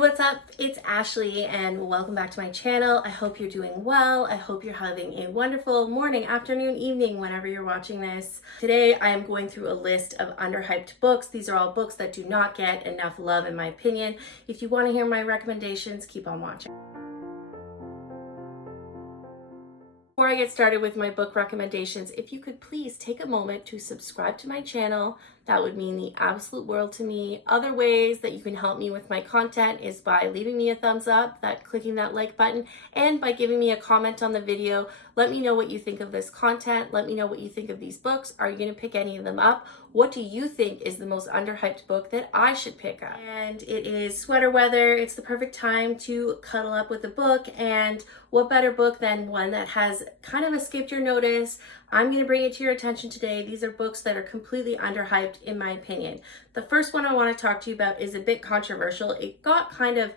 what's up? It's Ashley and welcome back to my channel. I hope you're doing well. I hope you're having a wonderful morning, afternoon, evening, whenever you're watching this. Today I am going through a list of underhyped books. These are all books that do not get enough love in my opinion. If you want to hear my recommendations, keep on watching. Before I get started with my book recommendations, if you could please take a moment to subscribe to my channel, that would mean the absolute world to me. Other ways that you can help me with my content is by leaving me a thumbs up, clicking that like button, and by giving me a comment on the video. Let me know what you think of this content. Let me know what you think of these books. Are you going to pick any of them up? What do you think is the most underhyped book that I should pick up? And it is sweater weather. It's the perfect time to cuddle up with a book, and what better book than one that has kind of escaped your notice. I'm going to bring it to your attention today. These are books that are completely underhyped in my opinion. The first one I want to talk to you about is a bit controversial. It got kind of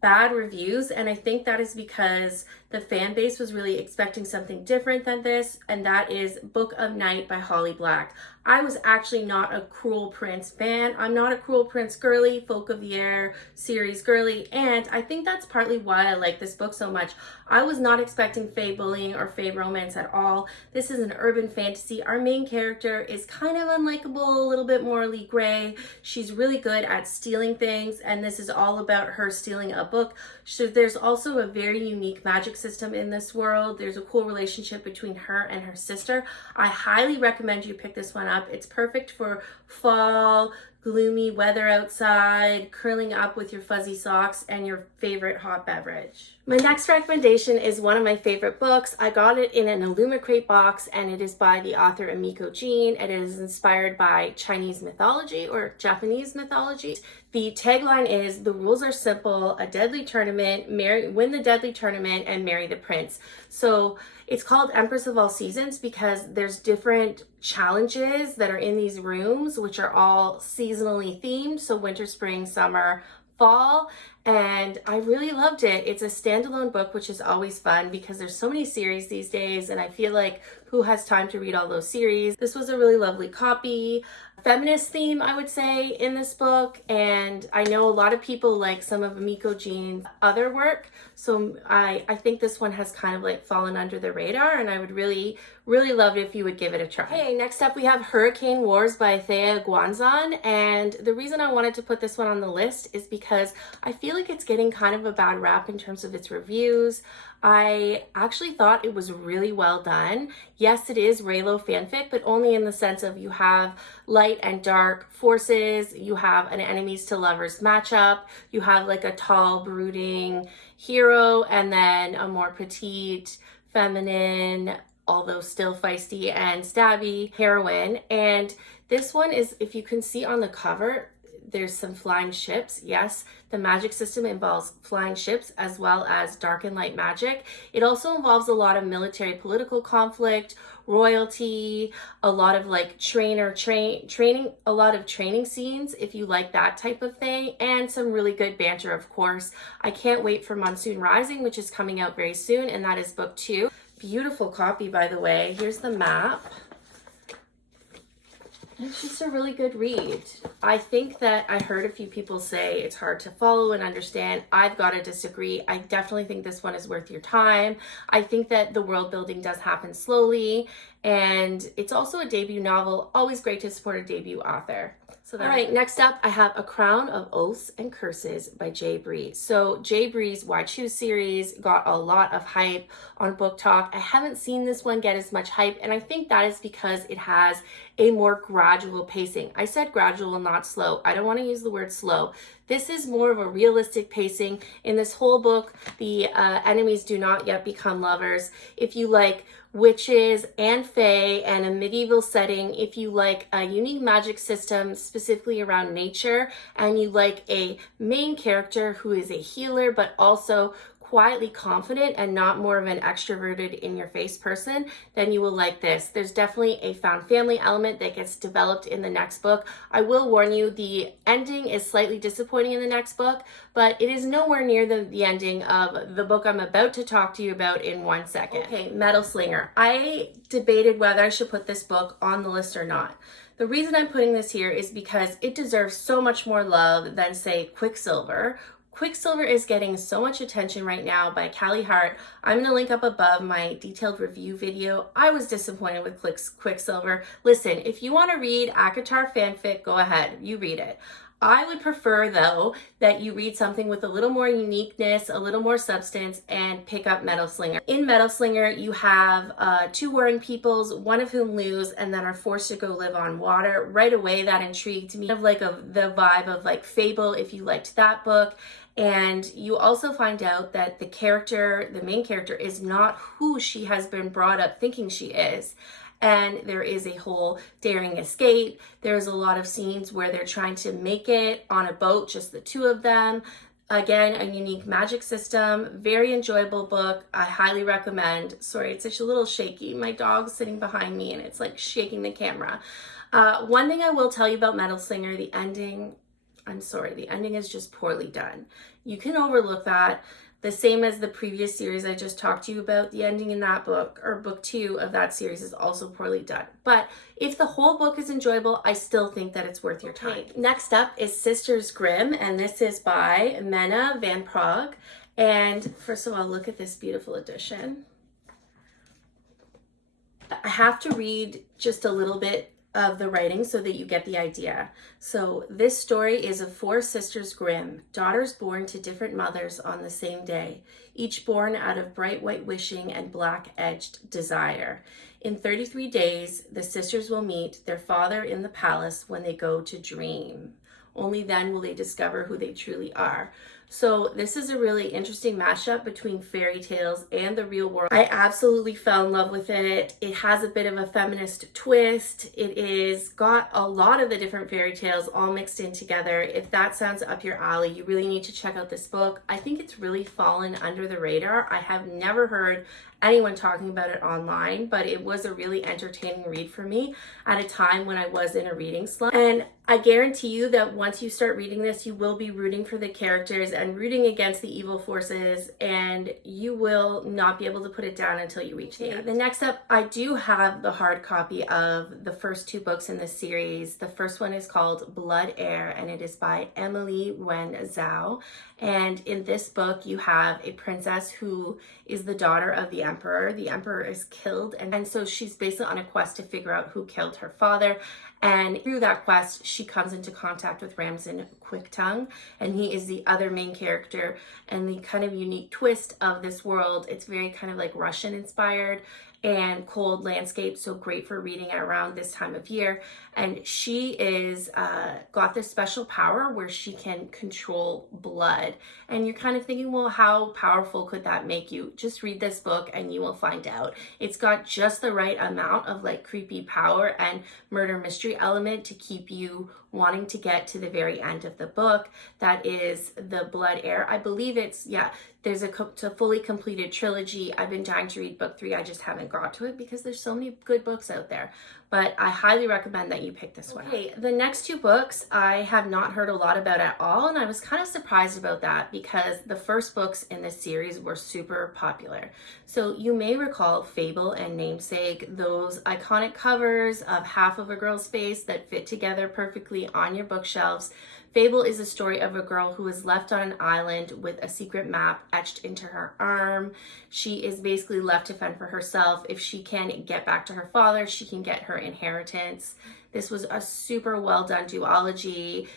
bad reviews, and I think that is because the fan base was really expecting something different than this, and that is Book of Night by Holly Black. I was actually not a Cruel Prince fan. I'm not a Cruel Prince girly, Folk of the Air series girly, and I think that's partly why I like this book so much. I was not expecting fae bullying or fae romance at all. This is an urban fantasy. Our main character is kind of unlikable, a little bit morally gray. She's really good at stealing things, and this is all about her stealing a book. So there's also a very unique magic system in this world. There's a cool relationship between her and her sister. I highly recommend you pick this one up. It's perfect for fall, gloomy weather outside, curling up with your fuzzy socks and your favorite hot beverage. My next recommendation is one of my favorite books. I got it in an Illumicrate box, and it is by the author Emiko Jean. It is inspired by Chinese mythology or Japanese mythology. The tagline is, "The rules are simple, a deadly tournament, win the deadly tournament and marry the prince." So it's called Empress of All Seasons because there's different challenges that are in these rooms, which are all seasonally themed. So winter, spring, summer, fall, and I really loved it. It's a standalone book, which is always fun because there's so many series these days, and I feel like who has time to read all those series? This was a really lovely copy. Feminist theme, I would say, in this book, and I know a lot of people like some of Emiko Jean's other work, so I think this one has kind of like fallen under the radar, and I would really love it if you would give it a try. Okay, next up we have Hurricane Wars by Thea Guanzon, and the reason I wanted to put this one on the list is because I feel like it's getting kind of a bad rap in terms of its reviews. I actually thought it was really well done. Yes, it is Reylo fanfic, but only in the sense of you have light and dark forces, you have an enemies to lovers matchup, you have like a tall, brooding hero, and then a more petite, feminine, although still feisty and stabby heroine. And this one is, if you can see on the cover, there's some flying ships. Yes, the magic system involves flying ships as well as dark and light magic. It also involves a lot of military political conflict, royalty, a lot of like training, a lot of training scenes if you like that type of thing, and some really good banter, of course. I can't wait for Monsoon Rising, which is coming out very soon, and that is book 2. Beautiful copy, by the way. Here's the map. It's just a really good read. I think that I heard a few people say it's hard to follow and understand. I've got to disagree. I definitely think this one is worth your time. I think that the world building does happen slowly, and it's also a debut novel. Always great to support a debut author. All right, next up, I have A Crown of Oaths and Curses by Jay Bree. So Jay Bree's Why Choose series got a lot of hype on Book Talk. I haven't seen this one get as much hype, and I think that is because it has a more gradual pacing. I said gradual, not slow. I don't want to use the word slow. This is more of a realistic pacing. In this whole book, the enemies do not yet become lovers. If you like witches and fae and a medieval setting, if you like a unique magic system specifically around nature, and you like a main character who is a healer but also quietly confident and not more of an extroverted in-your-face person, then you will like this. There's definitely a found family element that gets developed in the next book. I will warn you, the ending is slightly disappointing in the next book, but it is nowhere near the ending of the book I'm about to talk to you about in 1 second. Okay, Metal Slinger. I debated whether I should put this book on the list or not. The reason I'm putting this here is because it deserves so much more love than, say, Quicksilver. Quicksilver is getting so much attention right now by Callie Hart. I'm going to link up above my detailed review video. I was disappointed with Quicksilver. Listen, if you want to read ACOTAR fanfic, go ahead, you read it. I would prefer, though, that you read something with a little more uniqueness, a little more substance, and pick up Metal Slinger. In Metal Slinger, you have two warring peoples, one of whom lose and then are forced to go live on water. Right away, that intrigued me, kind of like the vibe of like Fable, if you liked that book. And you also find out that the main character, is not who she has been brought up thinking she is. And there is a whole daring escape. There's a lot of scenes where they're trying to make it on a boat, just the two of them. Again, a unique magic system. Very enjoyable book. I highly recommend. Sorry, it's such a little shaky. My dog's sitting behind me and it's like shaking the camera. One thing I will tell you about Metal Slinger, the ending, I'm sorry, the ending is just poorly done. You can overlook that. The same as the previous series I just talked to you about, the ending in that book, or book 2 of that series, is also poorly done. But if the whole book is enjoyable, I still think that it's worth your time. Next up is Sisters Grimm, and this is by Mena Van Praag. And first of all, look at this beautiful edition. I have to read just a little bit of the writing so that you get the idea. So this story is of 4 sisters Grimm, daughters born to different mothers on the same day, each born out of bright white wishing and black-edged desire. In 33 days, the sisters will meet their father in the palace when they go to dream. Only then will they discover who they truly are. So this is a really interesting mashup between fairy tales and the real world. I absolutely fell in love with it. It has a bit of a feminist twist. It is got a lot of the different fairy tales all mixed in together. If that sounds up your alley, you really need to check out this book. I think it's really fallen under the radar. I have never heard anyone talking about it online, but it was a really entertaining read for me at a time when I was in a reading slump. And I guarantee you that once you start reading this, you will be rooting for the characters and rooting against the evil forces, and you will not be able to put it down until you reach the end. The next up, I do have the hard copy of the first 2 books in the series. The first one is called Blood Heir, and it is by Emily Wen Zhao. And in this book, you have a princess who is the daughter of the emperor. The emperor is killed, and so she's basically on a quest to figure out who killed her father. And through that quest, she comes into contact with Ramzan Quicktongue, and he is the other main character. And the kind of unique twist of this world, it's very kind of like Russian inspired and cold landscape, so great for reading around this time of year. And she is got this special power where she can control blood. And you're kind of thinking, well, how powerful could that make you? Just read this book and you will find out. It's got just the right amount of like creepy power and murder mystery element to keep you wanting to get to the very end of the book. That is the Blood Heir. I believe it's, there's a fully completed trilogy. I've been dying to read book 3. I just haven't got to it because there's so many good books out there. But I highly recommend that you pick this one up. Okay, the next 2 books I have not heard a lot about at all, and I was kind of surprised about that because the first books in this series were super popular. So you may recall Fable and Namesake, those iconic covers of half of a girl's face that fit together perfectly on your bookshelves. Fable is a story of a girl who is left on an island with a secret map etched into her arm. She is basically left to fend for herself. If she can get back to her father, she can get her inheritance. This was a super well done duology.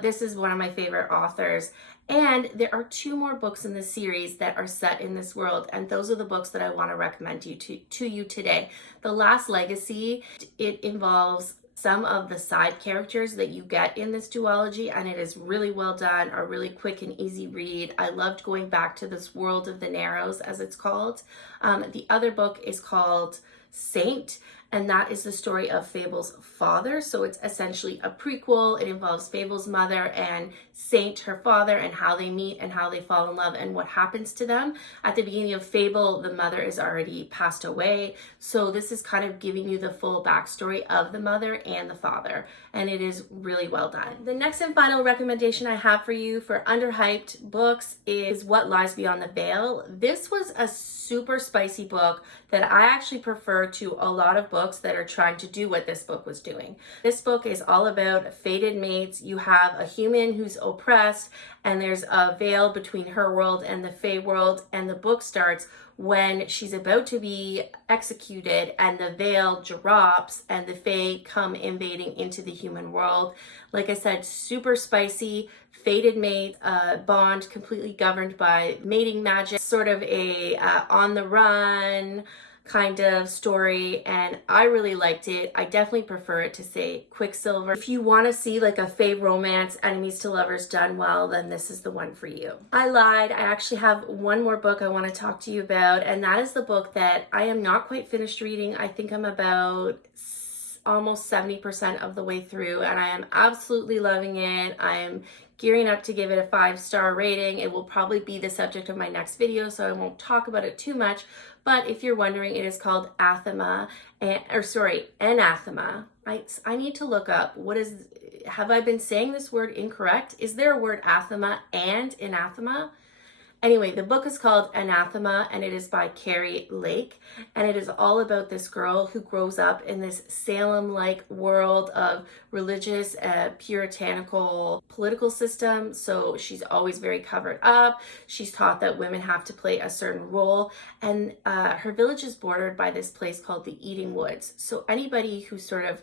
This is one of my favorite authors. And there are 2 more books in the series that are set in this world, and those are the books that I want to recommend to you today. The Last Legacy, it involves some of the side characters that you get in this duology, and it is really well done, a really quick and easy read. I loved going back to this world of the Narrows, as it's called. The other book is called Saint, and that is the story of Fable's father. So it's essentially a prequel. It involves Fable's mother and Saint, her father, and how they meet and how they fall in love and what happens to them. At the beginning of Fable, the mother is already passed away. So this is kind of giving you the full backstory of the mother and the father, and it is really well done. The next and final recommendation I have for you for underhyped books is What Lies Beyond the Veil. This was a super spicy book that I actually prefer refer to a lot of books that are trying to do what this book was doing. This book is all about fated mates. You have a human who's oppressed, and there's a veil between her world and the Fae world, and the book starts when she's about to be executed and the veil drops and the Fae come invading into the human world. Like I said, super spicy, fated mate, bond completely governed by mating magic, sort of a on the run kind of story, and I really liked it. I definitely prefer it to, say, Quicksilver. If you want to see like a Fae romance, enemies to lovers done well, then this is the one for you. I lied. I actually have one more book I want to talk to you about, and that is the book that I am not quite finished reading. I think I'm about almost 70% of the way through, and I am absolutely loving it. I am gearing up to give it a 5-star rating. It will probably be the subject of my next video, so I won't talk about it too much. But if you're wondering, it is called Anathema. I need to look up have I been saying this word incorrect? Is there a word anathema and anathema? Anyway, the book is called Anathema, and it is by Carrie Lake, and it is all about this girl who grows up in this Salem-like world of religious, puritanical political system. So she's always very covered up. She's taught that women have to play a certain role, and her village is bordered by this place called the Eating Woods. So anybody who sort of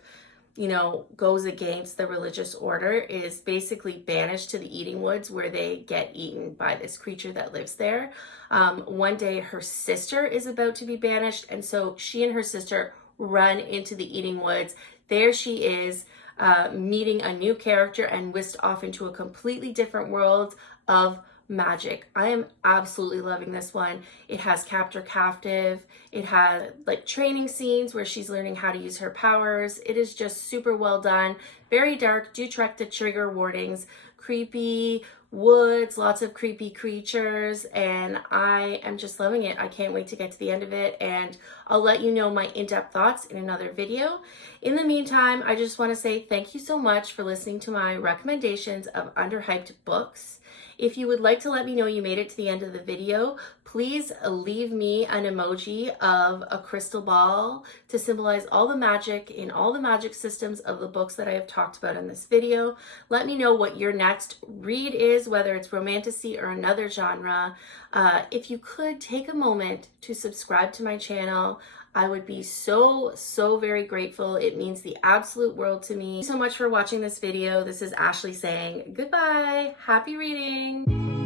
goes against the religious order is basically banished to the Eating Woods, where they get eaten by this creature that lives there. One day her sister is about to be banished, and so she and her sister run into the Eating Woods. There she is, meeting a new character and whisked off into a completely different world of magic. I am absolutely loving this one. It has captive. It has like training scenes where she's learning how to use her powers. It is just super well done. Very dark. Do check the trigger warnings. Creepy woods, lots of creepy creatures, and I am just loving it. I can't wait to get to the end of it, and I'll let you know my in-depth thoughts in another video. In the meantime, I just want to say thank you so much for listening to my recommendations of underhyped books. If you would like to let me know you made it to the end of the video, please leave me an emoji of a crystal ball to symbolize all the magic in all the magic systems of the books that I have talked about in this video. Let me know what your next read is, whether it's romantasy or another genre. If you could take a moment to subscribe to my channel, I would be so very grateful. It means the absolute world to me. Thank you so much for watching this video. This is Ashley saying goodbye. Happy reading.